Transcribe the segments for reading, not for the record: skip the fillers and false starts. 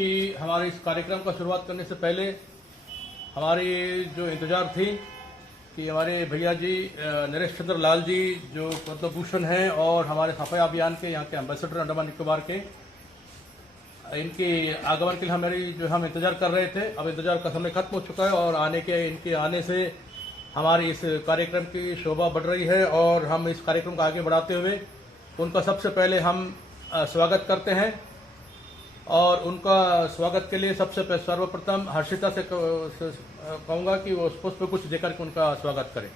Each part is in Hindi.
की हमारे इस कार्यक्रम का शुरुआत करने से पहले हमारी जो इंतज़ार थी कि हमारे भैया जी नरेश चंद्र लाल जी जो पद्म भूषण हैं और हमारे सफाई अभियान के यहाँ के एम्बेसडर अंडमान निकोबार के, इनके आगमन के लिए हम इंतजार कर रहे थे। अब इंतजार का समय खत्म हो चुका है और इनके आने से हमारी इस कार्यक्रम की शोभा बढ़ रही है और हम इस कार्यक्रम को आगे बढ़ाते हुए उनका सबसे पहले हम स्वागत करते हैं। और उनका स्वागत के लिए सर्वप्रथम हर्षिता से कहूँगा कि वो पुष्प कुछ देकर के उनका स्वागत करें।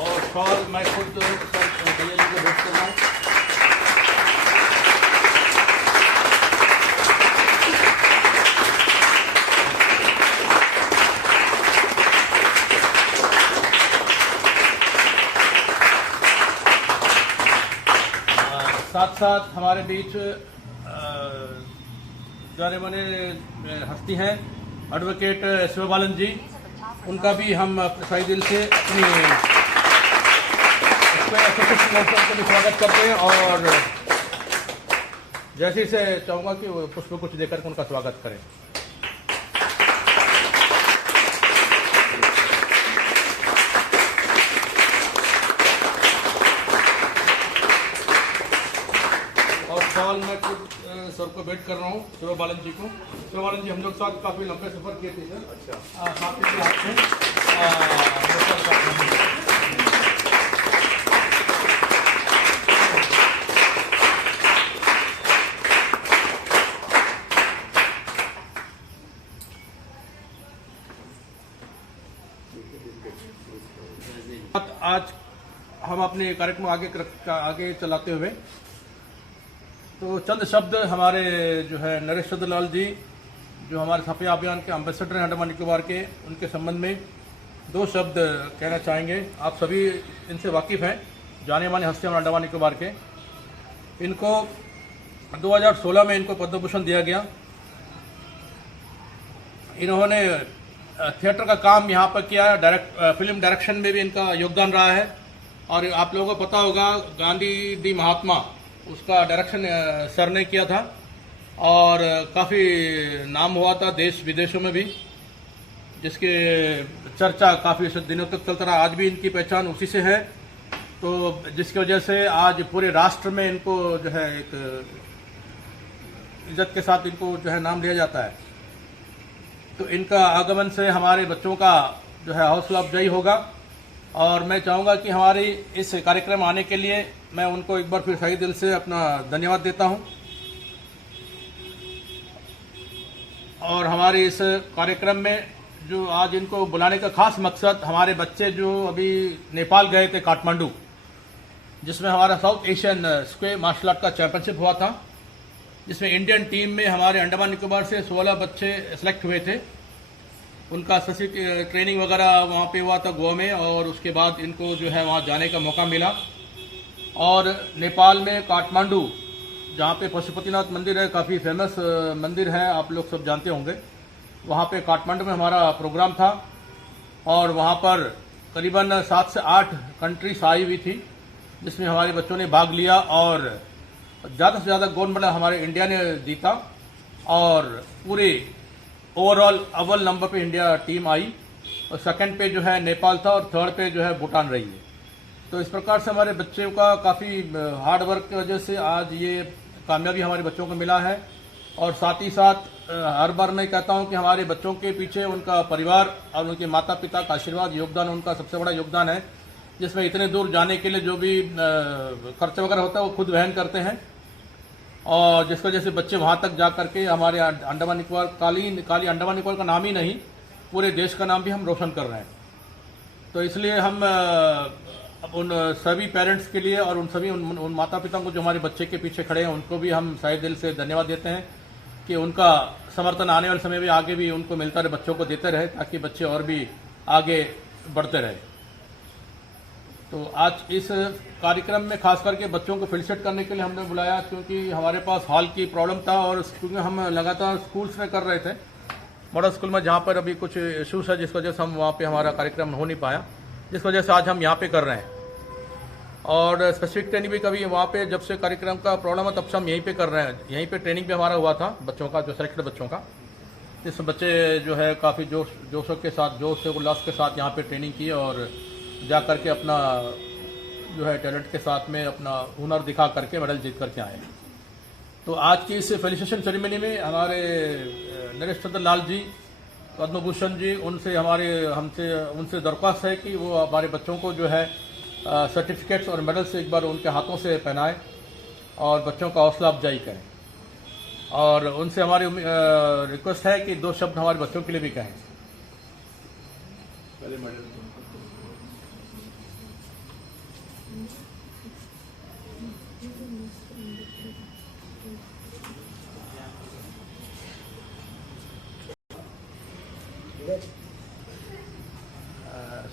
और शॉल मैं खुद भैया जी को भेंट कर रहा हूँ। साथ साथ हमारे बीच जाने माने हस्ती हैं एडवोकेट शिवबालन जी, उनका भी हम सही दिल से अपनी एसोसिएशन में स्वागत करते हैं और जैसे से चाहूँगा कि वो पुष्प कुछ देकर के उनका स्वागत करें। सवाल मैं खुद सर को वेट कर रहा हूँ, शिवबालन जी को। शिवबालन जी हम लोग साथ काफ़ी लंबे सफ़र किए थे सर। अच्छा, साथ के हाथ में आज हम अपने कार्यक्रम आगे चलाते हुए तो चंद शब्द हमारे जो है नरेश चंद्र लाल जी जो हमारे सफाई अभियान के एम्बेसडर हैं अंडमान निकोबार के, उनके संबंध में दो शब्द कहना चाहेंगे। आप सभी इनसे वाकिफ़ हैं, जाने माने हस्ती हमारे अंडमान निकोबार के। इनको 2016 में इनको पद्म भूषण दिया गया। इन्होंने थिएटर का काम यहाँ पर किया, फिल्म डायरेक्शन में भी इनका योगदान रहा है। और आप लोगों को पता होगा गांधी दी महात्मा, उसका डायरेक्शन सर ने किया था और काफ़ी नाम हुआ था देश विदेशों में भी, जिसके चर्चा काफ़ी दिनों तक चलता रहा। आज भी इनकी पहचान उसी से है, तो जिसकी वजह से आज पूरे राष्ट्र में इनको जो है एक इज्जत के साथ इनको जो है नाम लिया जाता है। तो इनका आगमन से हमारे बच्चों का जो है हौसला अफजाई होगा और मैं चाहूँगा कि हमारी इस कार्यक्रम आने के लिए मैं उनको एक बार फिर सही दिल से अपना धन्यवाद देता हूँ। और हमारे इस कार्यक्रम में जो आज इनको बुलाने का खास मकसद, हमारे बच्चे जो अभी नेपाल गए थे काठमांडू, जिसमें हमारा south Asian Sqay martial art का चैंपियनशिप हुआ था, जिसमें इंडियन टीम में हमारे अंडमान निकोबार से 16 बच्चे सेलेक्ट हुए थे। उनका स्पेसिफिक ट्रेनिंग वगैरह वहाँ पे हुआ था गोवा में और उसके बाद इनको जो है वहाँ जाने का मौका मिला। और नेपाल में काठमांडू, जहाँ पे पशुपतिनाथ मंदिर है, काफ़ी फेमस मंदिर है, आप लोग सब जानते होंगे। वहाँ पे काठमांडू में हमारा प्रोग्राम था और वहाँ पर करीबन 7 से 8 कंट्रीज आई हुई थी, जिसमें हमारे बच्चों ने भाग लिया और ज़्यादा से ज़्यादा गोल्ड मेडल हमारे इंडिया ने जीता। और पूरे ओवरऑल अव्वल नंबर पे इंडिया टीम आई और सेकंड पे जो है नेपाल था और थर्ड पे जो है भूटान रही है। तो इस प्रकार से हमारे बच्चों का काफ़ी हार्ड वर्क की वजह से आज ये कामयाबी हमारे बच्चों को मिला है। और साथ ही साथ हर बार मैं कहता हूं कि हमारे बच्चों के पीछे उनका परिवार और उनके माता पिता का आशीर्वाद, योगदान उनका सबसे बड़ा योगदान है, जिसमें इतने दूर जाने के लिए जो भी खर्च वगैरह होता है वो खुद वहन करते हैं। और जिस वजह से बच्चे वहाँ तक जा करके हमारे अंडमान निकोबार काली अंडमान निकोबार का नाम ही नहीं, पूरे देश का नाम भी हम रोशन कर रहे हैं। तो इसलिए हम उन सभी पेरेंट्स के लिए और उन माता पिता को जो हमारे बच्चे के पीछे खड़े हैं, उनको भी हम सही दिल से धन्यवाद देते हैं कि उनका समर्थन आने वाले समय में आगे भी उनको मिलता रहे, बच्चों को देते रहे, ताकि बच्चे और भी आगे बढ़ते रहे। तो आज इस कार्यक्रम में खास करके बच्चों को फेलिसिटेट करने के लिए हमने बुलाया, क्योंकि हमारे पास हॉल की प्रॉब्लम था और क्योंकि हम लगातार स्कूल्स में कर रहे थे, मॉडल स्कूल में, जहाँ पर अभी कुछ इशूज़ है जिस वजह से हम वहाँ पे हमारा कार्यक्रम हो नहीं पाया, जिस वजह से आज हम यहाँ पे कर रहे हैं। और स्पेसिफिक ट्रेनिंग भी कभी वहाँ पे जब से कार्यक्रम का प्रॉब्लम है तब से हम यहीं पे कर रहे हैं। यहीं पे ट्रेनिंग भी हमारा हुआ था बच्चों का, जो सेलेक्टेड बच्चों का, जिस बच्चे जो है काफ़ी जोशों के साथ, जोश से उल्लास के साथ यहाँ पे ट्रेनिंग की और जा करके अपना जो है टैलेंट के साथ में अपना हुनर दिखा करके मेडल जीत करके आए। तो आज की इस फेलिसिटेशन सेरेमनी में हमारे नरेश चंद्र लाल जी, पद्म भूषण जी, उनसे दरख्वास्त है कि वो हमारे बच्चों को जो है सर्टिफिकेट्स और मेडल्स एक बार उनके हाथों से पहनाएं और बच्चों का हौसला अफजाई करें। और उनसे हमारी रिक्वेस्ट है कि 2 शब्द हमारे बच्चों के लिए भी कहें। पहले मेडल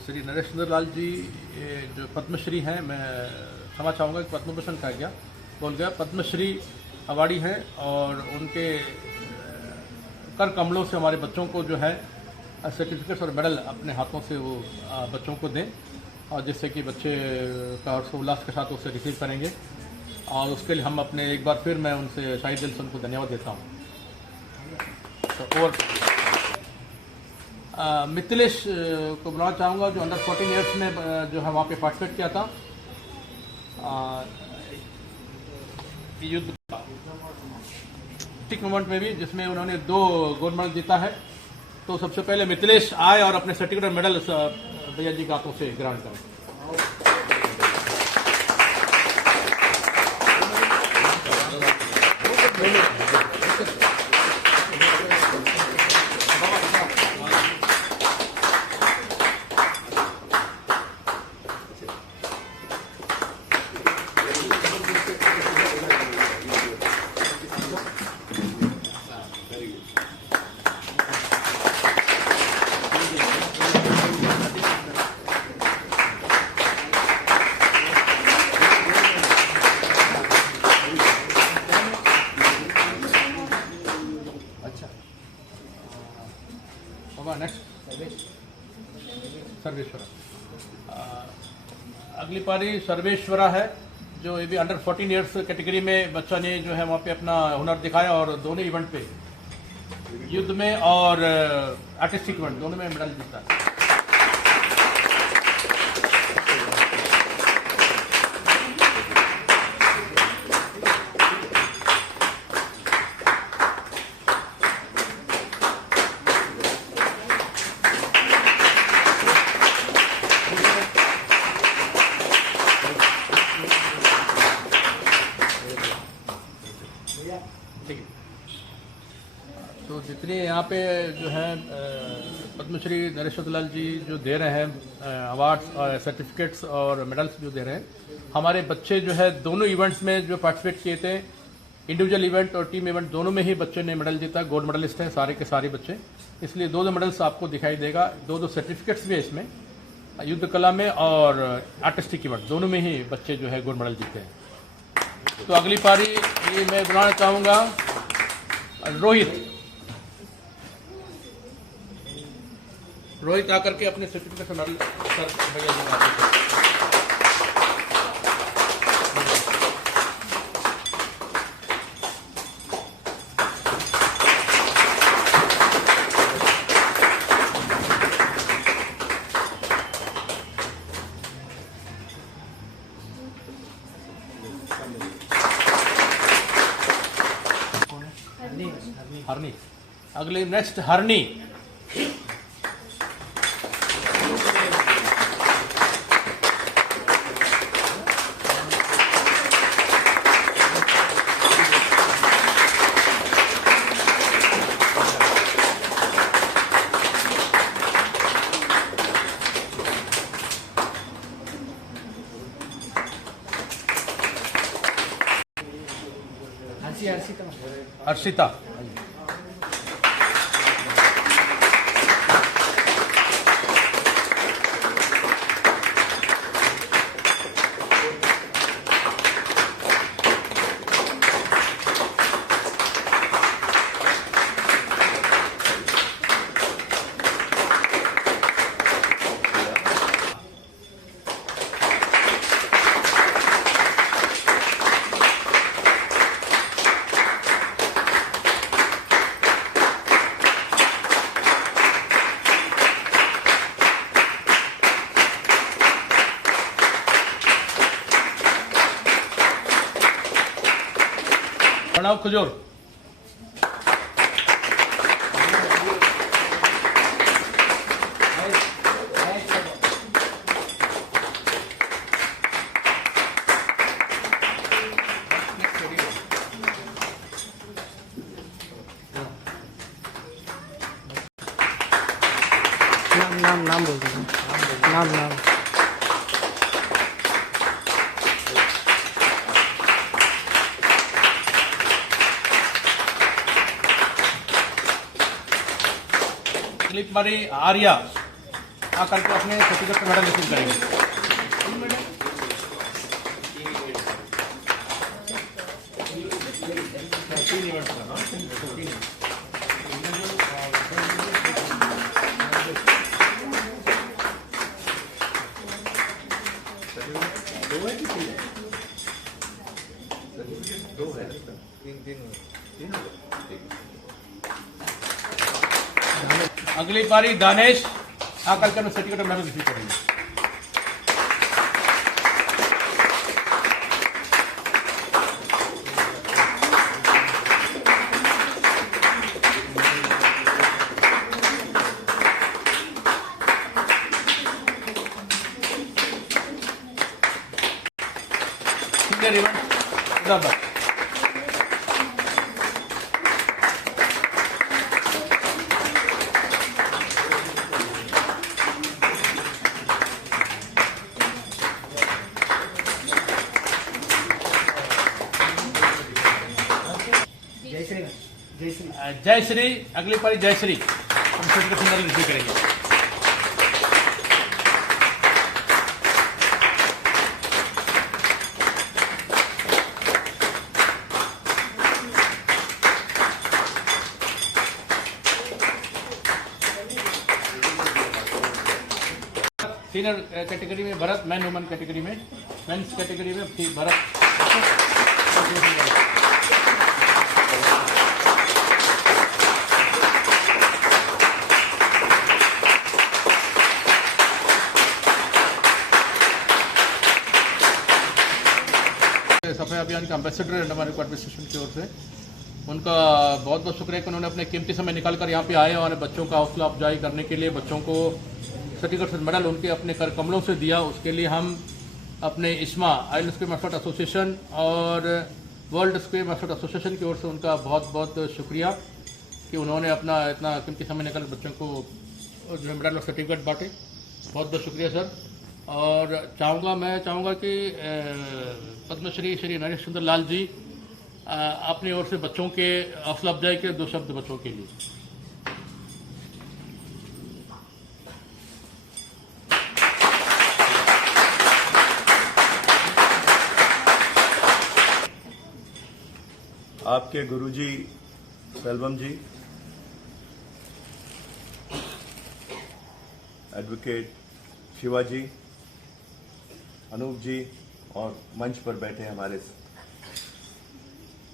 श्री नरेश चंद्र लाल जी जो पद्मश्री हैं, मैं क्षमा चाहूँगा कि पद्म भूषण कह गया, बोल गया, पद्मश्री अवार्डी हैं और उनके कर कमलों से हमारे बच्चों को जो है सर्टिफिकेट्स और मेडल अपने हाथों से वो बच्चों को दें, और जिससे कि बच्चे का हर्षोल्लास के साथ उसे रिसीव करेंगे। और उसके लिए हम अपने एक बार फिर मैं उनसे शाही दिल से उनको धन्यवाद देता हूँ। तो और मिथिलेश को बुलाना चाहूँगा, जो अंडर 14 ईयर्स में जो है वहाँ पे पार्टिसिपेट किया था युद्ध मूवमेंट में भी, जिसमें उन्होंने 2 गोल्ड मेडल जीता है। तो सबसे पहले मिथिलेश आए और अपने सर्टिफिकेट और मेडल भैया जी के हाथों से ग्रहण करें। सर्वेश्वरा, अगली पारी सर्वेश्वरा है, जो ये भी अंडर 14 ईयर्स कैटेगरी में बच्चा ने जो है वहाँ पे अपना हुनर दिखाया और दोनों इवेंट पे, युद्ध में और आर्टिस्टिक इवेंट, दोनों में मेडल जीता है। तो जितने यहाँ पे जो है पद्मश्री नरेश चंद्र लाल जी जो दे रहे हैं अवार्ड्स और सर्टिफिकेट्स और मेडल्स जो दे रहे हैं, हमारे बच्चे जो है दोनों इवेंट्स में जो पार्टिसिपेट किए थे, इंडिविजुअल इवेंट और टीम इवेंट, दोनों में ही बच्चे ने मेडल जीता। गोल्ड मेडलिस्ट हैं सारे के सारे बच्चे, इसलिए 2 मेडल्स आपको दिखाई देगा। 2 सर्टिफिकेट्स भी है इसमें, युद्ध कला में और आर्टिस्टिक इवेंट, दोनों में ही बच्चे जो है गोल्ड मेडल जीते हैं। तो अगली पारी ये मैं बुलाना चाहूँगा रोहित आकर के अपने सर्टिफिकेट से मेडल भैया जी। हरनी, अगले नेक्स्ट हरनी। अर्शिता, प्रणव खजूर। नाम बोल दीजिए। नाम दिलीप कुमारी आर्या आकर के अपने सर्टिफिकेट मेडल रिसीव करेंगे। अगली पारी दानेश आकर के सर्टिफिकेट मेडल रिसीव करेंगे। सीनियर इवेंट बराबर। जयश्री अगली पारी जयश्री हम सर्टिफिकेट मेडल रिसीव करेंगे। सीनियर कैटेगरी में भरत, मैन वुमन कैटेगरी में, मेंस कैटेगरी में भरत। सफाई अभियान के एम्बेसडर है हमारे एडमिनिस्ट्रेशन की ओर से, उनका बहुत बहुत शुक्रिया कि उन्होंने अपने कीमती समय निकाल कर यहाँ पे आए और बच्चों का हौसला अफजाई करने के लिए बच्चों को सर्टिफिकेट मेडल उनके अपने कर कमलों से दिया। उसके लिए हम अपने इस्मा आइल स्क्वेयर मार्शल आर्ट एसोसिएशन और world square martial art association की ओर से उनका बहुत बहुत शुक्रिया कि उन्होंने अपना इतना कीमती समय निकाल बच्चों को जो है मेडल और सर्टिफिकेट बांटे। बहुत बहुत शुक्रिया सर। और मैं चाहूँगा कि पद्मश्री श्री नरेश सुंदर लाल जी अपनी ओर से बच्चों के हौसला अफजाई के 2 शब्द बच्चों के लिए। आपके गुरुजी सेल्वम जी, एडवोकेट शिवाजी, अनूप जी और मंच पर बैठे हमारे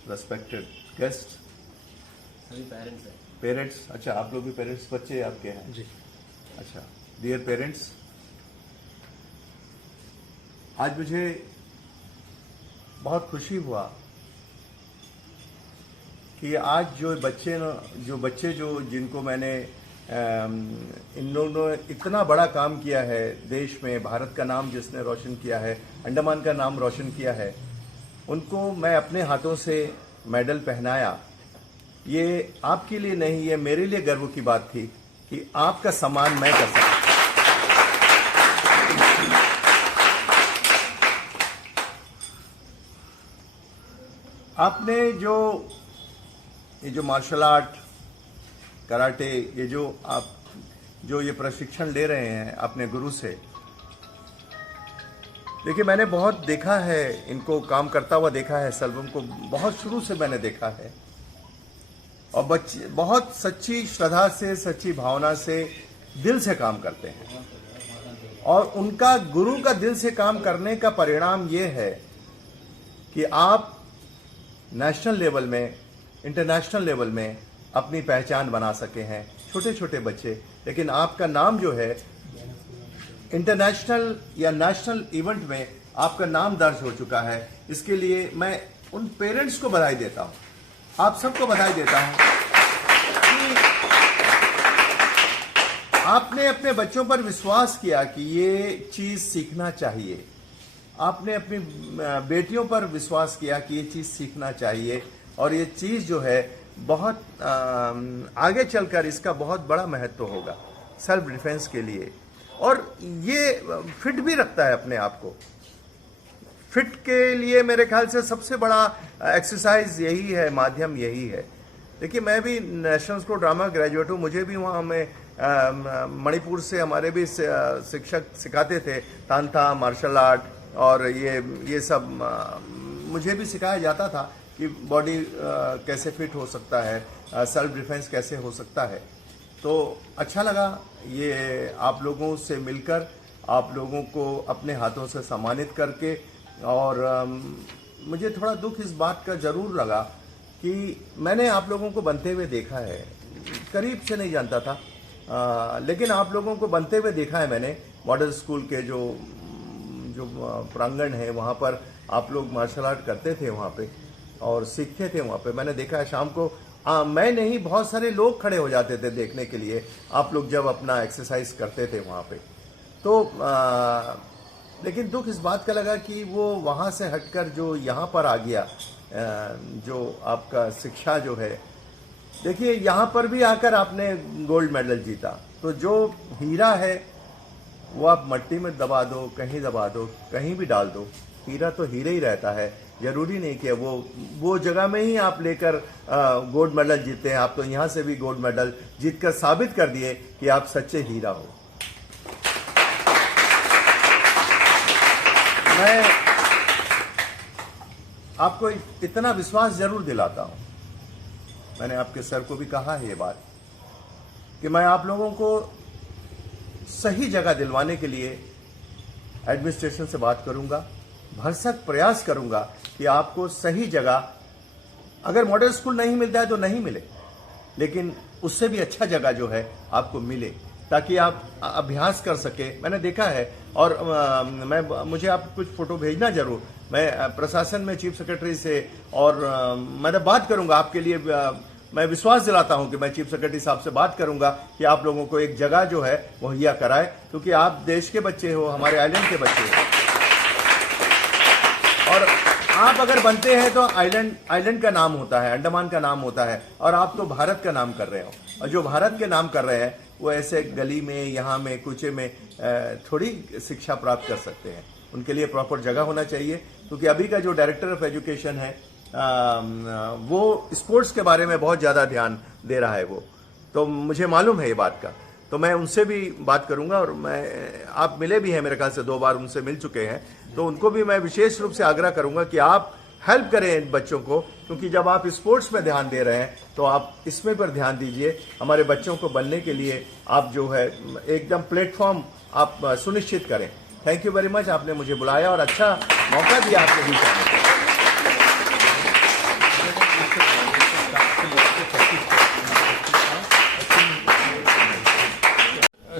रेस्पेक्टेड गेस्ट, सभी पेरेंट्स हैं। पेरेंट्स, अच्छा आप लोग भी पेरेंट्स, बच्चे आपके हैं जी। अच्छा, डियर पेरेंट्स, आज मुझे बहुत खुशी हुआ कि आज जो बच्चे जिनको मैंने इन लोगों ने इतना बड़ा काम किया है देश में, भारत का नाम जिसने रोशन किया है, अंडमान का नाम रोशन किया है, उनको मैं अपने हाथों से मेडल पहनाया। ये आपके लिए नहीं, ये मेरे लिए गर्व की बात थी कि आपका सम्मान मैं कर सका। आपने ये जो मार्शल आर्ट, कराटे, ये जो प्रशिक्षण ले रहे हैं अपने गुरु से, देखिए मैंने बहुत देखा है, इनको काम करता हुआ देखा है, सेल्वम को बहुत शुरू से मैंने देखा है और बच्चे बहुत सच्ची श्रद्धा से, सच्ची भावना से, दिल से काम करते हैं और उनका गुरु का दिल से काम करने का परिणाम ये है कि आप नेशनल लेवल में, इंटरनेशनल लेवल में अपनी पहचान बना सके हैं। छोटे छोटे बच्चे, लेकिन आपका नाम जो है इंटरनेशनल या नेशनल इवेंट में आपका नाम दर्ज हो चुका है। इसके लिए मैं उन पेरेंट्स को बधाई देता हूं आप सबको बधाई देता हूं कि आपने अपने बच्चों पर विश्वास किया कि ये चीज सीखना चाहिए। आपने अपनी बेटियों पर विश्वास किया कि ये चीज सीखना चाहिए और ये चीज जो है बहुत आगे चलकर इसका बहुत बड़ा महत्व होगा सेल्फ डिफेंस के लिए। और ये फिट भी रखता है अपने आप को। फिट के लिए मेरे ख्याल से सबसे बड़ा एक्सरसाइज यही है, माध्यम यही है। देखिए, मैं भी नेशनल स्कूल ड्रामा ग्रेजुएट हूँ। मुझे भी वहाँ में मणिपुर से हमारे भी शिक्षक सिखाते थे तानता, मार्शल आर्ट और ये सब मुझे भी सिखाया जाता था कि बॉडी कैसे फिट हो सकता है, सेल्फ डिफेंस कैसे हो सकता है। तो अच्छा लगा ये आप लोगों से मिलकर, आप लोगों को अपने हाथों से सम्मानित करके। और मुझे थोड़ा दुख इस बात का जरूर लगा कि मैंने आप लोगों को बनते हुए देखा है, करीब से नहीं जानता था, लेकिन आप लोगों को बनते हुए देखा है मैंने। मॉडल स्कूल के जो प्रांगण है वहाँ पर आप लोग मार्शल आर्ट करते थे वहाँ पे और सीखते थे वहाँ पे। मैंने देखा है शाम को मैं नहीं, बहुत सारे लोग खड़े हो जाते थे देखने के लिए आप लोग जब अपना एक्सरसाइज करते थे वहाँ पे। तो लेकिन दुख इस बात का लगा कि वो वहाँ से हटकर जो यहाँ पर आ गया, जो आपका शिक्षा जो है, देखिए यहाँ पर भी आकर आपने गोल्ड मेडल जीता। तो जो हीरा है वो आप मट्टी में दबा दो, कहीं दबा दो, कहीं भी डाल दो, हीरा तो हीरा ही रहता है। जरूरी नहीं कि वो जगह में ही आप लेकर गोल्ड मेडल जीते हैं। आप तो यहाँ से भी गोल्ड मेडल जीतकर साबित कर दिए कि आप सच्चे हीरा हो। मैं आपको इतना विश्वास जरूर दिलाता हूं, मैंने आपके सर को भी कहा है ये बात, कि मैं आप लोगों को सही जगह दिलवाने के लिए एडमिनिस्ट्रेशन से बात करूंगा, भरसक प्रयास करूंगा कि आपको सही जगह, अगर मॉडल स्कूल नहीं मिलता है तो नहीं मिले, लेकिन उससे भी अच्छा जगह जो है आपको मिले, ताकि आप अभ्यास कर सके। मैंने देखा है और मुझे आप कुछ फोटो भेजना जरूर। मैं प्रशासन में चीफ सेक्रेटरी से और मैं बात करूंगा आपके लिए। मैं विश्वास दिलाता हूं कि मैं चीफ सेक्रेटरी साहब से बात करूंगा कि आप लोगों को एक जगह जो है मुहैया कराए, क्योंकि आप देश के बच्चे हो, हमारे आइलैंड के बच्चे हो। और आप अगर बनते हैं तो आइलैंड का नाम होता है, अंडमान का नाम होता है, और आप तो भारत का नाम कर रहे हो। और जो भारत के नाम कर रहे हैं वो ऐसे गली में, यहाँ में, कुचे में थोड़ी शिक्षा प्राप्त कर सकते हैं। उनके लिए प्रॉपर जगह होना चाहिए, क्योंकि अभी का जो डायरेक्टर ऑफ एजुकेशन है वो स्पोर्ट्स के बारे में बहुत ज़्यादा ध्यान दे रहा है वो, तो मुझे मालूम है ये बात का। तो मैं उनसे भी बात करूंगा, और आप मिले भी हैं मेरे ख्याल से, 2 बार उनसे मिल चुके हैं, तो उनको भी मैं विशेष रूप से आग्रह करूंगा कि आप हेल्प करें इन बच्चों को, क्योंकि जब आप स्पोर्ट्स में ध्यान दे रहे हैं तो आप इसमें पर ध्यान दीजिए। हमारे बच्चों को बनने के लिए आप जो है एकदम प्लेटफॉर्म आप सुनिश्चित करें। थैंक यू वेरी मच, आपने मुझे बुलाया और अच्छा मौका दिया आपके बीच आने का।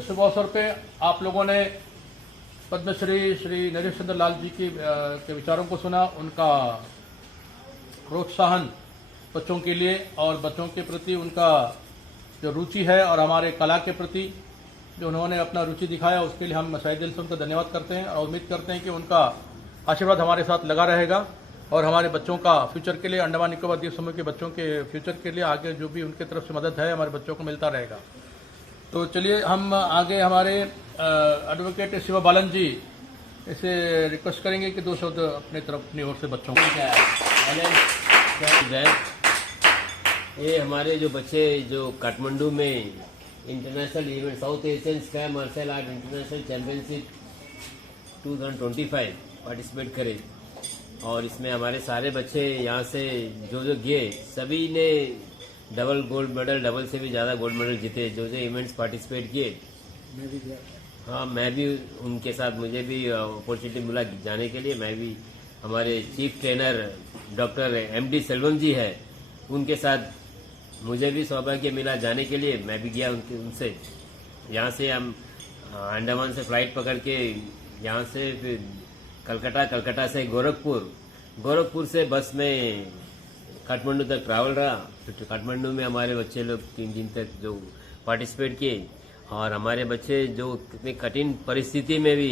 शुभ अवसर पे आप लोगों ने पद्मश्री श्री नरेश चंद्र लाल जी के विचारों को सुना, उनका प्रोत्साहन बच्चों के लिए और बच्चों के प्रति उनका जो रुचि है और हमारे कला के प्रति जो उन्होंने अपना रुचि दिखाया, उसके लिए हम शायद दिल से उनका धन्यवाद करते हैं और उम्मीद करते हैं कि उनका आशीर्वाद हमारे साथ लगा रहेगा और हमारे बच्चों का फ्यूचर के लिए, अंडमान निकोबार द्वीप समूह के बच्चों के फ्यूचर के लिए आगे जो भी उनके तरफ से मदद है हमारे बच्चों को मिलता रहेगा। तो चलिए हम आगे हमारे एडवोकेट शिवा बालन जी इसे रिक्वेस्ट करेंगे कि 2 शब्द अपने तरफ अपनी ओर से बच्चों को। ये हमारे जो बच्चे जो काठमांडू में international event south Asian Sqay martial art international championship 2025 participate करे, और इसमें हमारे सारे बच्चे यहाँ से जो गए सभी ने डबल गोल्ड मेडल, डबल से भी ज़्यादा गोल्ड मेडल जीते। जो इवेंट्स पार्टिसिपेट किए, मैं भी गया। हाँ, मैं भी उनके साथ, मुझे भी अपॉर्चुनिटी मिला जाने के लिए। मैं भी, हमारे chief trainer doctor MD Selvam ji है, उनके साथ मुझे भी सौभाग्य मिला जाने के लिए। मैं भी गया उनसे। यहाँ से हम अंडमान से फ्लाइट पकड़ के यहाँ से फिर कलकत्ता से गोरखपुर से बस में काठमांडू तक ट्रैवल रहा। फिर काठमांडू में हमारे बच्चे लोग 3 दिन तक जो पार्टिसिपेट किए, और हमारे बच्चे जो कितनी कठिन परिस्थिति में भी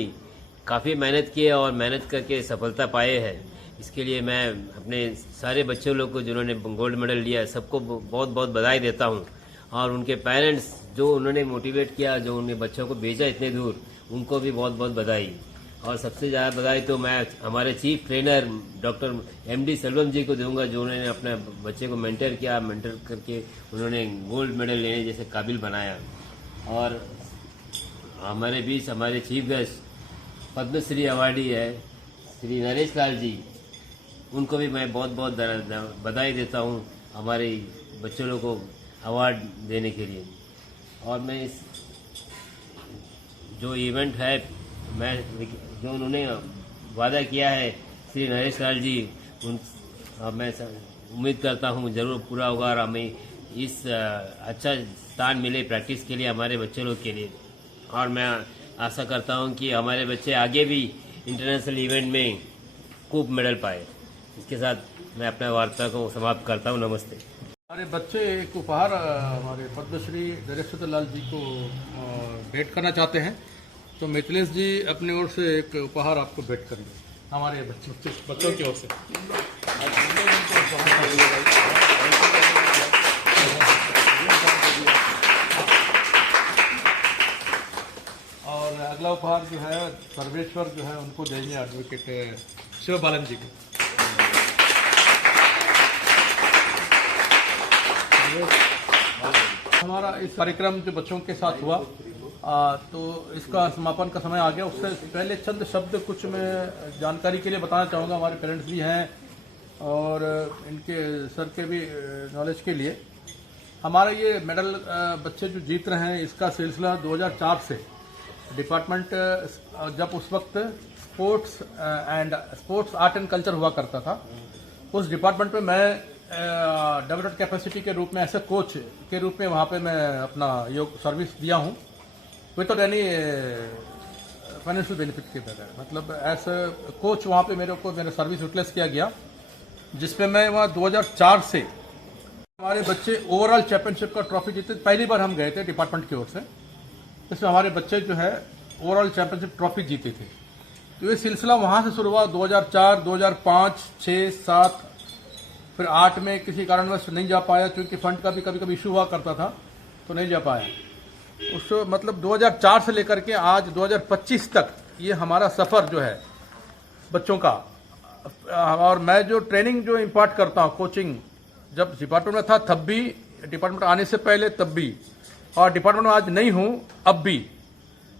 काफ़ी मेहनत किए और मेहनत करके सफलता पाए हैं। इसके लिए मैं अपने सारे बच्चों लोग को जिन्होंने गोल्ड मेडल लिया सबको बहुत बहुत बधाई देता हूँ। और उनके पेरेंट्स जो उन्होंने मोटिवेट किया, जो उनके बच्चों को भेजा इतने दूर, उनको भी बहुत बहुत बधाई। और सबसे ज़्यादा बधाई तो मैं हमारे chief trainer doctor MD Selvam ji को दूंगा, जो उन्होंने अपने बच्चे को मेंटर किया, मेंटर करके उन्होंने गोल्ड मेडल लेने जैसे काबिल बनाया। और हमारे बीच हमारे चीफ गेस्ट पद्मश्री अवार्डी है श्री नरेश लाल जी, उनको भी मैं बहुत बहुत बधाई देता हूँ हमारे बच्चों लोगों को अवार्ड देने के लिए। और मैं इस जो इवेंट है, मैं जो उन्होंने वादा किया है श्री नरेश लाल जी, मैं उम्मीद करता हूँ ज़रूर पूरा होगा और हमें इस अच्छा स्थान मिले प्रैक्टिस के लिए हमारे बच्चे लोग के लिए। और मैं आशा करता हूँ कि हमारे बच्चे आगे भी इंटरनेशनल इवेंट में खूब मेडल पाए। इसके साथ मैं अपना वार्ता को समाप्त करता हूँ। नमस्ते। हमारे बच्चे एक उपहार हमारे पद्मश्री नरेश लाल जी को भेंट करना चाहते हैं, तो मिथिलेश जी अपनी ओर से एक उपहार आपको भेंट करेंगे हमारे बच्चों की ओर से। और अगला उपहार जो है सर्वेश्वर जो है उनको देंगे एडवोकेट शिव बालन जी को। हमारा इस कार्यक्रम जो बच्चों के साथ हुआ तो इसका समापन का समय आ गया। उससे पहले चंद शब्द कुछ मैं जानकारी के लिए बताना चाहूँगा, हमारे पेरेंट्स भी हैं और इनके सर के भी नॉलेज के लिए। हमारा ये मेडल बच्चे जो जीत रहे हैं, इसका सिलसिला 2004 से डिपार्टमेंट, जब उस वक्त स्पोर्ट्स आर्ट एंड कल्चर हुआ करता था, उस डिपार्टमेंट में मैं डेवलप्ड कैपेसिटी के रूप में ऐसे कोच के रूप में वहाँ पे मैं अपना योग सर्विस दिया हूँ विदाउट एनी फाइनेंशियल बेनिफिट के बगैर। मतलब ऐसे कोच वहाँ पे मेरा सर्विस यूटिलाइज किया गया, जिसपे मैं वहाँ 2004 से हमारे बच्चे ओवरऑल चैंपियनशिप का ट्रॉफी जीते। पहली बार हम गए थे डिपार्टमेंट की ओर से, इसमें हमारे बच्चे जो है ओवरऑल चैंपियनशिप ट्रॉफी जीते थे। तो ये सिलसिला वहाँ से शुरू हुआ 2004, 2005, 6, 7, फिर 8 में किसी कारणवश नहीं जा पाया, क्योंकि फंड का भी कभी कभी इशू हुआ करता था तो नहीं जा पाया। उस मतलब 2004 से लेकर के आज 2025 तक ये हमारा सफ़र जो है बच्चों का। और मैं जो ट्रेनिंग जो इम्पार्ट करता हूँ, कोचिंग, जब डिपार्टमेंट में था तब भी, डिपार्टमेंट आने से पहले तब भी, और डिपार्टमेंट में आज नहीं हूँ अब भी,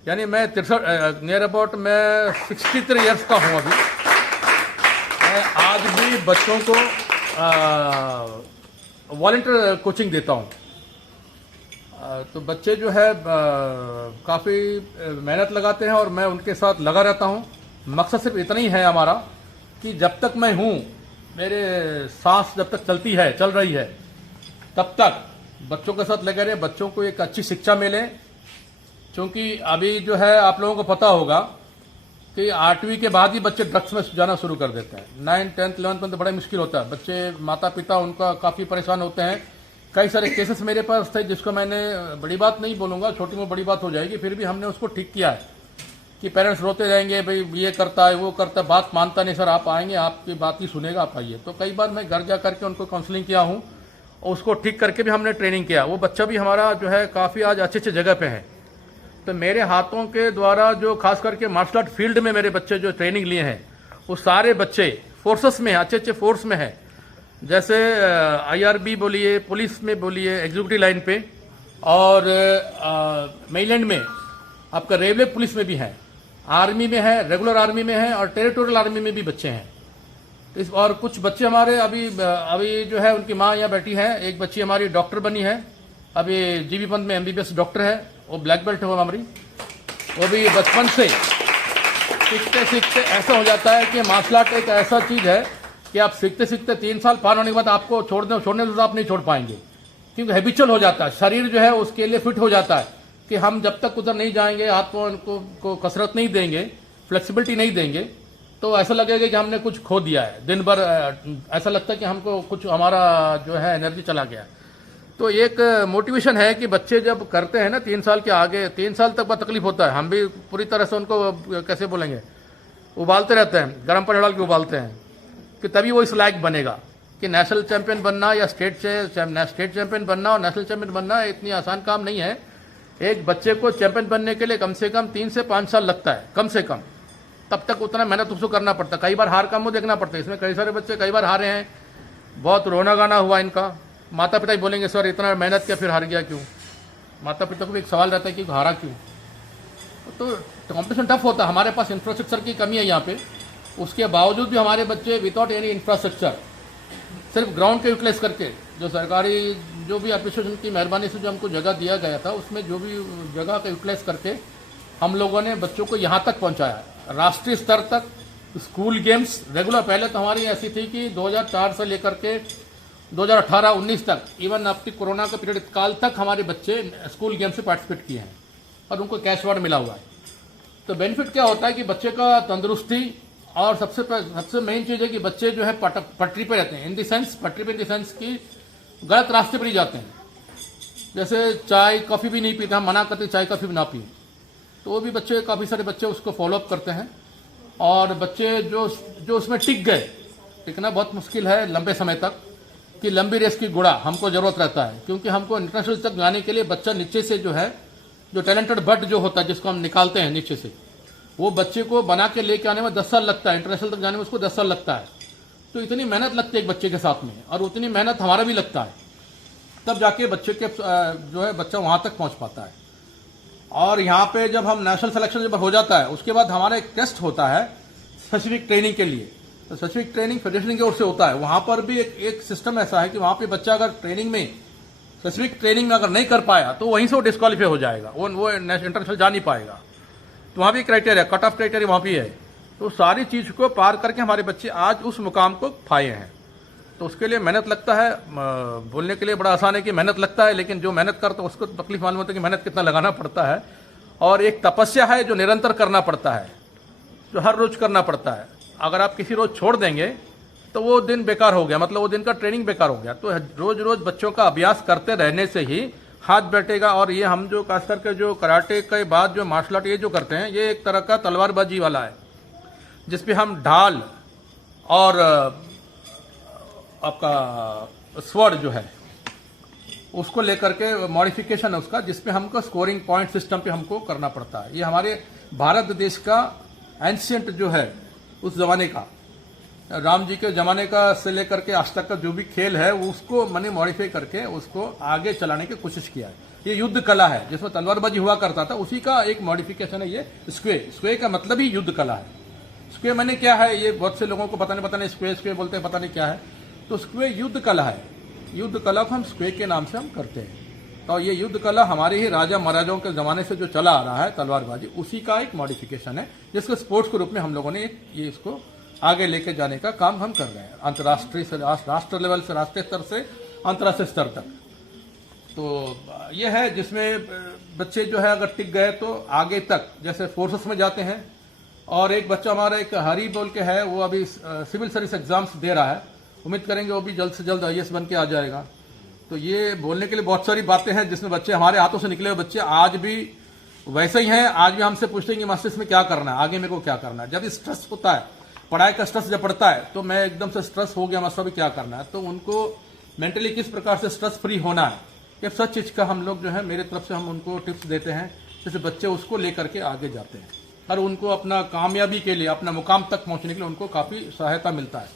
यानी मैं 63 नियर अबाउट मैं 63 ईयर्स का हूँ अभी। मैं आज भी बच्चों को वॉलंटियर कोचिंग देता हूँ। तो बच्चे जो है काफ़ी मेहनत लगाते हैं और मैं उनके साथ लगा रहता हूँ। मकसद सिर्फ इतना ही है हमारा कि जब तक मैं हूँ, मेरे सांस जब तक चल रही है, तब तक बच्चों के साथ लगे रहे, बच्चों को एक अच्छी शिक्षा मिले। क्योंकि अभी जो है आप लोगों को पता होगा कि 8वीं के बाद ही बच्चे ड्रग्स में जाना शुरू कर देते हैं। 9, 10, 11 में तो बड़ा मुश्किल होता है। बच्चे, माता पिता उनका काफ़ी परेशान होते हैं। कई सारे केसेस मेरे पास थे जिसको मैंने, बड़ी बात नहीं बोलूँगा, छोटी में बड़ी बात हो जाएगी, फिर भी हमने उसको ठीक किया है कि पेरेंट्स रोते रहेंगे, भाई ये करता है वो करता है, बात मानता नहीं, सर आप आएंगे आपकी बात ही सुनेगा, आप आइए। तो कई बार मैं घर जा करके उनको काउंसलिंग किया हूँ और उसको ठीक करके भी हमने ट्रेनिंग किया। वो बच्चा भी हमारा जो है काफ़ी आज अच्छी जगह पे है। तो मेरे हाथों के द्वारा जो खास करके मार्शल आर्ट फील्ड में मेरे बच्चे जो ट्रेनिंग लिए हैं, वो सारे बच्चे फोर्सेस में हैं, अच्छे फोर्स में हैं। जैसे IRB बोलिए, पुलिस में बोलिए, एग्जीक्यूटिव लाइन पे, और मेनलैंड में आपका रेलवे पुलिस में भी है, आर्मी में है, रेगुलर आर्मी में है, और टेरिटोरियल आर्मी में भी बच्चे हैं। और कुछ बच्चे हमारे अभी जो है उनकी माँ यहाँ बैठी है। एक बच्ची हमारी डॉक्टर बनी है, अभी GV पंत में MBBS डॉक्टर है, वो ब्लैक बेल्ट है हमारी। वो भी बचपन से सीखते सीखते ऐसा हो जाता है कि मार्शल आर्ट एक ऐसा चीज़ है कि आप सीखते सीखते 3 साल पार होने के बाद आपको छोड़ने तो आप नहीं छोड़ पाएंगे, क्योंकि हैबिचुअल हो जाता है। शरीर जो है उसके लिए फिट हो जाता है कि हम जब तक उधर नहीं जाएंगे, हाथ को कसरत नहीं देंगे, फ्लेक्सिबिलिटी नहीं देंगे, तो ऐसा लगेगा कि हमने कुछ खो दिया है। दिन भर ऐसा लगता है कि हमको कुछ हमारा जो है एनर्जी चला गया। तो एक मोटिवेशन है कि बच्चे जब करते हैं ना 3 साल के आगे, 3 साल तक बहुत तकलीफ होता है, हम भी पूरी तरह से उनको कैसे बोलेंगे, उबालते रहते हैं, गर्म पानी डाल के उबालते हैं कि तभी वो इस लायक बनेगा कि नेशनल चैंपियन बनना या स्टेट चैंपियन बनना और नेशनल चैंपियन बनना इतनी आसान काम नहीं है। एक बच्चे को चैंपियन बनने के लिए कम से कम 3 से 5 साल लगता है, कम से कम। तब तक उतना मेहनत उसको करना पड़ता है। कई बार हार का मुंह देखना पड़ता है। इसमें कई सारे बच्चे कई बार हारे हैं, बहुत रोना गाना हुआ इनका। माता पिता ही बोलेंगे सर इतना मेहनत किया फिर हार गया क्यों। माता पिता को भी एक सवाल रहता है कि हारा क्यों। तो कॉम्पिटिशन टफ होता है। हमारे पास इंफ्रास्ट्रक्चर की कमी है यहाँ पे। उसके बावजूद भी हमारे बच्चे विदाउट एनी इंफ्रास्ट्रक्चर, सिर्फ ग्राउंड के यूटिलाइज करके, जो सरकारी जो भी एडमिनिस्ट्रेशन की मेहरबानी से जो हमको जगह दिया गया था उसमें जो भी जगह का यूटिलाइज करके हम लोगों ने बच्चों को यहाँ तक पहुँचाया, राष्ट्रीय स्तर तक। स्कूल गेम्स रेगुलर, पहले तो हमारी ऐसी थी कि 2004 से लेकर के 2018-19 तक, इवन अब तक कोरोना का पीरियड काल तक हमारे बच्चे स्कूल गेम से पार्टिसिपेट किए हैं और उनको कैश अवार्ड मिला हुआ है। तो बेनिफिट क्या होता है कि बच्चे का तंदुरुस्ती, और सबसे मेन चीज़ है कि बच्चे जो है पटरी पे रहते हैं। इन द सेंस, पटरी पे इन द सेंस कि गलत रास्ते पर ही जाते हैं। जैसे चाय कॉफ़ी भी नहीं पीते, हम मना करते चाय कॉफ़ी भी ना पिए, तो वो भी बच्चे, काफ़ी सारे बच्चे उसको फॉलोअप करते हैं। और बच्चे जो उसमें टिक गए, टिकना बहुत मुश्किल है लंबे समय तक, कि लंबी रेस की गुड़ा हमको जरूरत रहता है, क्योंकि हमको इंटरनेशनल तक जाने के लिए बच्चा नीचे से जो है, जो टैलेंटेड बड जो होता है जिसको हम निकालते हैं नीचे से, वो बच्चे को बना के लेके आने में 10 साल लगता है। इंटरनेशनल तक जाने में उसको 10 साल लगता है। तो इतनी मेहनत लगती है एक बच्चे के साथ में, और उतनी मेहनत हमारा भी लगता है, तब जाके बच्चे के जो है बच्चा वहां तक पहुंच पाता है। और यहाँ पे जब हम नेशनल सिलेक्शन जब हो जाता है, उसके बाद हमारा एक टेस्ट होता है स्पेसिफिक ट्रेनिंग के लिए। तो स्पेसिफिक ट्रेनिंग फेडरेशन की ओर से होता है। वहां पर भी एक सिस्टम ऐसा है कि वहां पे बच्चा अगर ट्रेनिंग में, स्पेसिफिक ट्रेनिंग में अगर नहीं कर पाया तो वहीं से वो डिस्क्वालीफाई हो जाएगा, वो इंटरनेशनल जा नहीं पाएगा। तो वहाँ भी क्राइटेरिया, कट ऑफ क्राइटेरिया वहाँ भी है। तो सारी चीज़ को पार करके हमारे बच्चे आज उस मुकाम को पाए हैं। तो उसके लिए मेहनत लगता है। बोलने के लिए बड़ा आसान है कि मेहनत लगता है, लेकिन जो मेहनत करता है उसको तकलीफ मालूम होता है कि मेहनत कितना लगाना पड़ता है। और एक तपस्या है जो निरंतर करना पड़ता है, जो हर रोज करना पड़ता है। अगर आप किसी रोज छोड़ देंगे तो वो दिन बेकार हो गया, मतलब वो दिन का ट्रेनिंग बेकार हो गया। तो रोज रोज बच्चों का अभ्यास करते रहने से ही हाथ बैठेगा। और ये हम जो खास करके जो कराटे के बाद जो मार्शल आर्ट ये जो करते हैं, ये एक तरह का तलवारबाजी वाला है, जिसपे हम ढाल और आपका स्वॉर्ड जो है उसको लेकर के मॉडिफिकेशन है उसका, जिसपे हमको स्कोरिंग पॉइंट सिस्टम पे हमको करना पड़ता है। ये हमारे भारत देश का एंशियंट जो है, उस जमाने का, राम जी के जमाने का से लेकर के आज तक का जो भी खेल है उसको मैंने मॉडिफाई करके उसको आगे चलाने की कोशिश किया है। ये युद्ध कला है, जिसमें तलवारबाजी हुआ करता था, उसी का एक मॉडिफिकेशन है ये स्क्वे। स्क्वे का मतलब ही युद्ध कला है। स्क्वे मैंने क्या है, ये बहुत से लोगों को पता नहीं स्क्वे बोलते हैं, पता नहीं क्या है। तो स्क्वे युद्ध कला है। युद्ध कला को हम स्क्वे के नाम से हम करते हैं। तो ये युद्ध कला हमारे ही राजा महाराजाओं के जमाने से जो चला आ रहा है तलवारबाजी, उसी का एक मॉडिफिकेशन है, जिसको स्पोर्ट्स के रूप में हम लोगों ने ये इसको आगे लेके जाने का काम हम कर रहे हैं, अंतर्राष्ट्रीय से राष्ट्र लेवल से, राष्ट्रीय स्तर से अंतर्राष्ट्रीय स्तर तक। तो ये है जिसमें बच्चे जो है अगर टिक गए तो आगे तक, जैसे फोर्सेस में जाते हैं। और एक बच्चा हमारा एक हरी बोल के है, वो अभी सिविल सर्विस एग्जाम्स दे रहा है। उम्मीद करेंगे वो भी जल्द से जल्द IAS बन के आ जाएगा। तो ये बोलने के लिए बहुत सारी बातें हैं, जिसमें बच्चे, हमारे हाथों से निकले हुए बच्चे आज भी वैसे ही हैं। आज भी हमसे पूछते हैं कि मास्टर इसमें क्या करना है, आगे मेरे को क्या करना है। जब स्ट्रेस होता है, पढ़ाई का स्ट्रेस जब पड़ता है, तो मैं एकदम से स्ट्रेस हो गया मास्टर, भी क्या करना है। तो उनको मेंटली किस प्रकार से स्ट्रेस फ्री होना है, ये सब चीज का हम लोग जो है मेरे तरफ से हम उनको टिप्स देते हैं, जैसे बच्चे उसको लेकर के आगे जाते हैं और उनको अपना कामयाबी के लिए, अपना मुकाम तक पहुंचने के लिए उनको काफी सहायता मिलता है।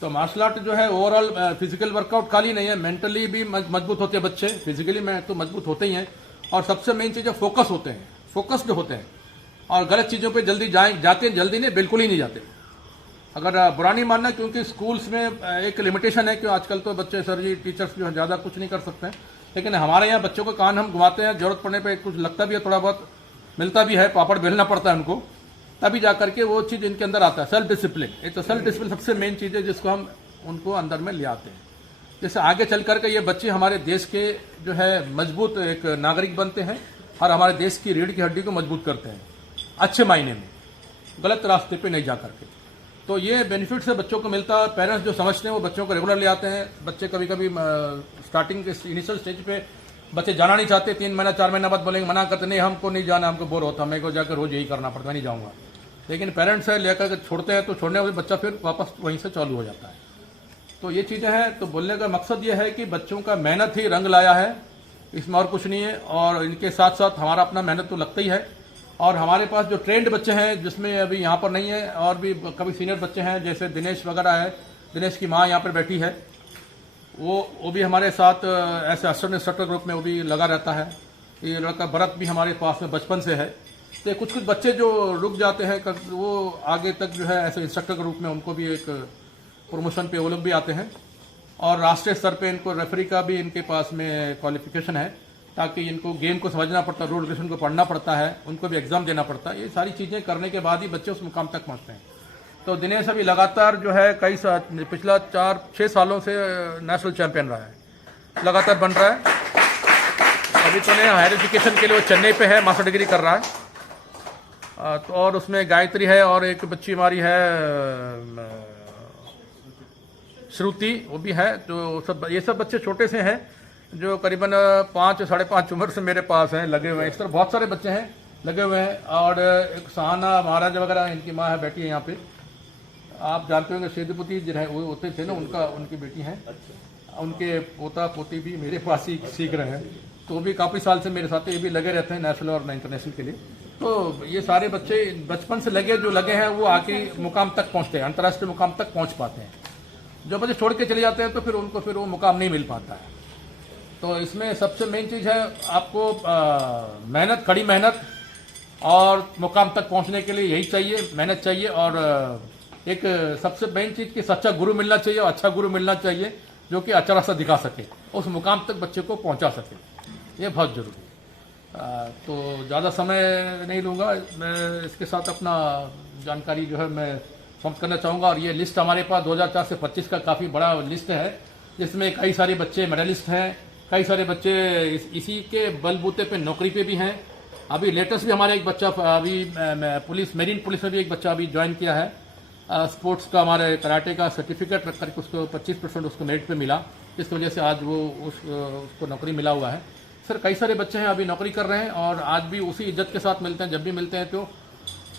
तो मार्शल आर्ट जो है ओवरऑल फिजिकल वर्कआउट खाली नहीं है, मेंटली भी मजबूत होते हैं बच्चे। फिजिकली में तो मजबूत होते ही हैं, और सबसे मेन चीज है फोकस होते हैं, फोकस्ड होते हैं, और गलत चीजों पे जल्दी जाते जल्दी नहीं, बिल्कुल ही नहीं जाते। अगर बुरा नहीं मानना, क्योंकि स्कूल्स में एक लिमिटेशन है कि आजकल तो बच्चे सर जी टीचर्स जो ज्यादा कुछ नहीं कर सकते हैं, लेकिन हमारे यहाँ बच्चों का कान हम घुमाते हैं, जरूरत पड़ने पर कुछ लगता भी है, थोड़ा बहुत मिलता भी है, पापड़ बेलना पड़ता है उनको, तभी जाकर के वो चीज इनके अंदर आता है। सेल्फ डिसिप्लिन, एक तो सेल्फ डिसिप्लिन सबसे मेन चीज है, जिसको हम उनको अंदर में ले आते हैं। जैसे आगे चल करके ये बच्चे हमारे देश के जो है मजबूत एक नागरिक बनते हैं, और हमारे देश की रीढ़ की हड्डी को मजबूत करते हैं, अच्छे मायने में, गलत रास्ते पे नहीं जा करके। तो ये बेनिफिट से बच्चों को मिलता है। पेरेंट्स जो समझते हैं वो बच्चों को रेगुलर ले आते हैं। बच्चे कभी कभी स्टार्टिंग के इनिशियल स्टेज पे बच्चे जाना नहीं चाहते, 3 महीना 4 महीना बाद बोलेंगे, मना करते नहीं हमको नहीं जाना, हमको बोर होता, मेरे को जाकर रोज यही करना पड़ता, नहीं जाऊँगा। लेकिन पेरेंट्स है लेकर छोड़ते हैं तो छोड़ने वाले बच्चा फिर वापस वहीं से चालू हो जाता है। तो ये चीज़ें हैं। तो बोलने का मकसद ये है कि बच्चों का मेहनत ही रंग लाया है, इसमें और कुछ नहीं है। और इनके साथ साथ हमारा अपना मेहनत तो लगता ही है। और हमारे पास जो ट्रेंड बच्चे हैं, जिसमें अभी यहाँ पर नहीं है और भी कभी सीनियर बच्चे हैं, जैसे दिनेश वगैरह है, दिनेश की माँ यहाँ पर बैठी है, वो भी हमारे साथ ऐसे असिस्टेंट इंस्ट्रक्टर ग्रुप में वो भी लगा रहता है। ये लड़का भरत भी हमारे पास में बचपन से है। तो कुछ कुछ बच्चे जो रुक जाते हैं वो आगे तक जो है ऐसे इंस्ट्रक्टर के रूप में उनको भी एक प्रमोशन पे वो लोग भी आते हैं। और राष्ट्रीय स्तर पे इनको रेफरी का भी इनके पास में क्वालिफिकेशन है, ताकि इनको गेम को समझना पड़ता है, रूल रेगुलेशन को पढ़ना पड़ता है, उनको भी एग्जाम देना पड़ता है। ये सारी चीज़ें करने के बाद ही बच्चे उस मुकाम तक पहुँचते हैं। तो दिनेश अभी लगातार जो है पिछला 4-6 सालों से नेशनल चैंपियन रहा है, लगातार बन रहा है। अभी तो नहीं, हायर एजुकेशन के लिए वो चेन्नई पे है, मास्टर डिग्री कर रहा है। तो और उसमें गायत्री है और एक बच्ची हमारी है श्रुति, वो भी है। तो सब ये सब बच्चे छोटे से हैं जो करीबन 5-5.5 उम्र से मेरे पास हैं, लगे हुए हैं। इस तरह बहुत सारे बच्चे हैं लगे हुए हैं। और एक सहाना महाराज वगैरह इनकी माँ है, बैठी है यहाँ पे, आप जानते होंगे, सेदुपति जो है वो होते थे ना, उनकी बेटी हैं। उनके पोता पोती भी मेरे पास ही सीख रहे हैं। तो वो भी काफ़ी साल से मेरे साथ ये भी लगे रहते हैं नेशनल और इंटरनेशनल के लिए। तो ये सारे बच्चे बचपन से जो लगे हैं वो आके मुकाम तक पहुंचते हैं, अंतर्राष्ट्रीय मुकाम तक पहुंच पाते हैं। जो बच्चे छोड़ के चले जाते हैं तो फिर उनको वो मुकाम नहीं मिल पाता है। तो इसमें सबसे मेन चीज़ है आपको मेहनत, कड़ी मेहनत, और मुकाम तक पहुंचने के लिए यही चाहिए, मेहनत चाहिए। और एक सबसे मेन चीज़ कि सच्चा गुरु मिलना चाहिए और अच्छा गुरु मिलना चाहिए जो कि अच्छा रास्ता दिखा सके, उस मुकाम तक बच्चे को पहुंचा सके, ये बहुत जरूरी है। तो ज़्यादा समय नहीं लूँगा, मैं इसके साथ अपना जानकारी जो है मैं समाप्त करना चाहूँगा। और ये लिस्ट हमारे पास 2004 से 25 का काफ़ी बड़ा लिस्ट है, जिसमें कई सारे बच्चे मेडलिस्ट हैं, कई सारे बच्चे इसी के बलबूते पे नौकरी पे भी हैं। अभी लेटेस्ट भी हमारा एक बच्चा अभी पुलिस, मेरीन पुलिस में भी एक बच्चा अभी ज्वाइन किया है, स्पोर्ट्स का, हमारे कराटे का सर्टिफिकेट रख करके उसको 25% उसको मेरिट पे मिला, इस वजह से आज वो उसको नौकरी मिला हुआ है। सर कई सारे बच्चे हैं अभी नौकरी कर रहे हैं और आज भी उसी इज्जत के साथ मिलते हैं। जब भी मिलते हैं तो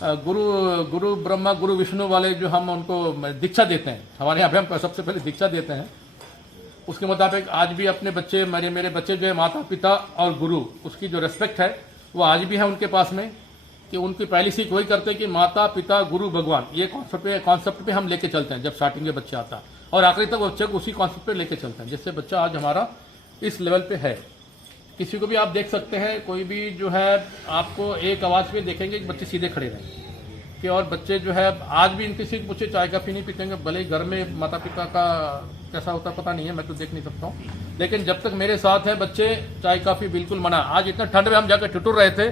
गुरु ब्रह्मा गुरु विष्णु वाले जो हम उनको दीक्षा देते हैं, हमारे यहाँ पे हम सबसे पहले दीक्षा देते हैं, उसके मुताबिक आज भी अपने बच्चे, मेरे बच्चे जो है माता पिता और गुरु, उसकी जो रेस्पेक्ट है वो आज भी है उनके पास में, कि उनकी पहली सीख वही करते हैं कि माता पिता गुरु भगवान, ये कॉन्सेप्ट पे हम लेके चलते हैं जब स्टार्टिंग में बच्चा आता है, और आखिरी तक बच्चे को उसी कॉन्सेप्ट पे लेके चलते हैं, जिससे बच्चा आज हमारा इस लेवल पे है। किसी को भी आप देख सकते हैं, कोई भी जो है आपको एक आवाज़ पे देखेंगे कि बच्चे सीधे खड़े रहें, कि और बच्चे जो है आज भी इनकी सीख मुझे चाय काफ़ी नहीं पीतेंगे, भले ही घर में माता पिता का कैसा होता पता नहीं है, मैं तो देख नहीं सकता हूँ, लेकिन जब तक मेरे साथ है बच्चे चाय काफ़ी बिल्कुल मना। आज इतना ठंड में हम जाकर ठिठुर रहे थे,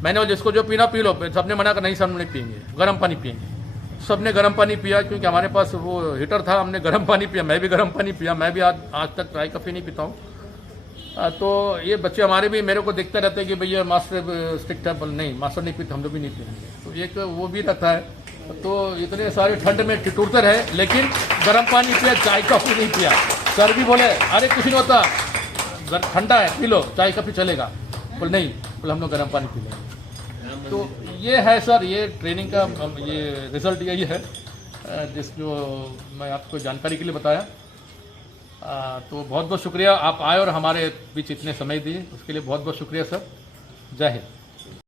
मैंने जिसको जो पीना पी लो, सबने मना कर नहीं सब नहीं पियेंगे, गर्म पानी पियेंगे। सबने गर्म पानी पिया क्योंकि हमारे पास वो हीटर था, हमने गर्म पानी पिया, मैं भी गर्म पानी पिया, मैं भी आज तक चाय काफ़ी नहीं पीता हूँ। तो ये बच्चे हमारे भी मेरे को देखते रहते हैं कि भैया मास्टर स्ट्रिक्ट है, नहीं मास्टर नहीं पीते, हम लोग भी नहीं पिएंगे, तो एक वो भी रहता है। तो इतने सारे ठंड में ठिठुरते रहे, लेकिन गर्म पानी पिया, चाय कॉफ़ी नहीं पिया। सर भी बोले अरे कुछ नहीं होता, ठंडा है पी लो, चाय कॉफ़ी चलेगा, बोले नहीं, बोले हम लोग गर्म पानी पी लेंगे। तो ये है सर, ये ट्रेनिंग का ये रिजल्ट यही है जो मैं आपको जानकारी के लिए बताया। तो बहुत बहुत शुक्रिया, आप आए और हमारे बीच इतने समय दिए, उसके लिए बहुत बहुत शुक्रिया सर। जय हिंद।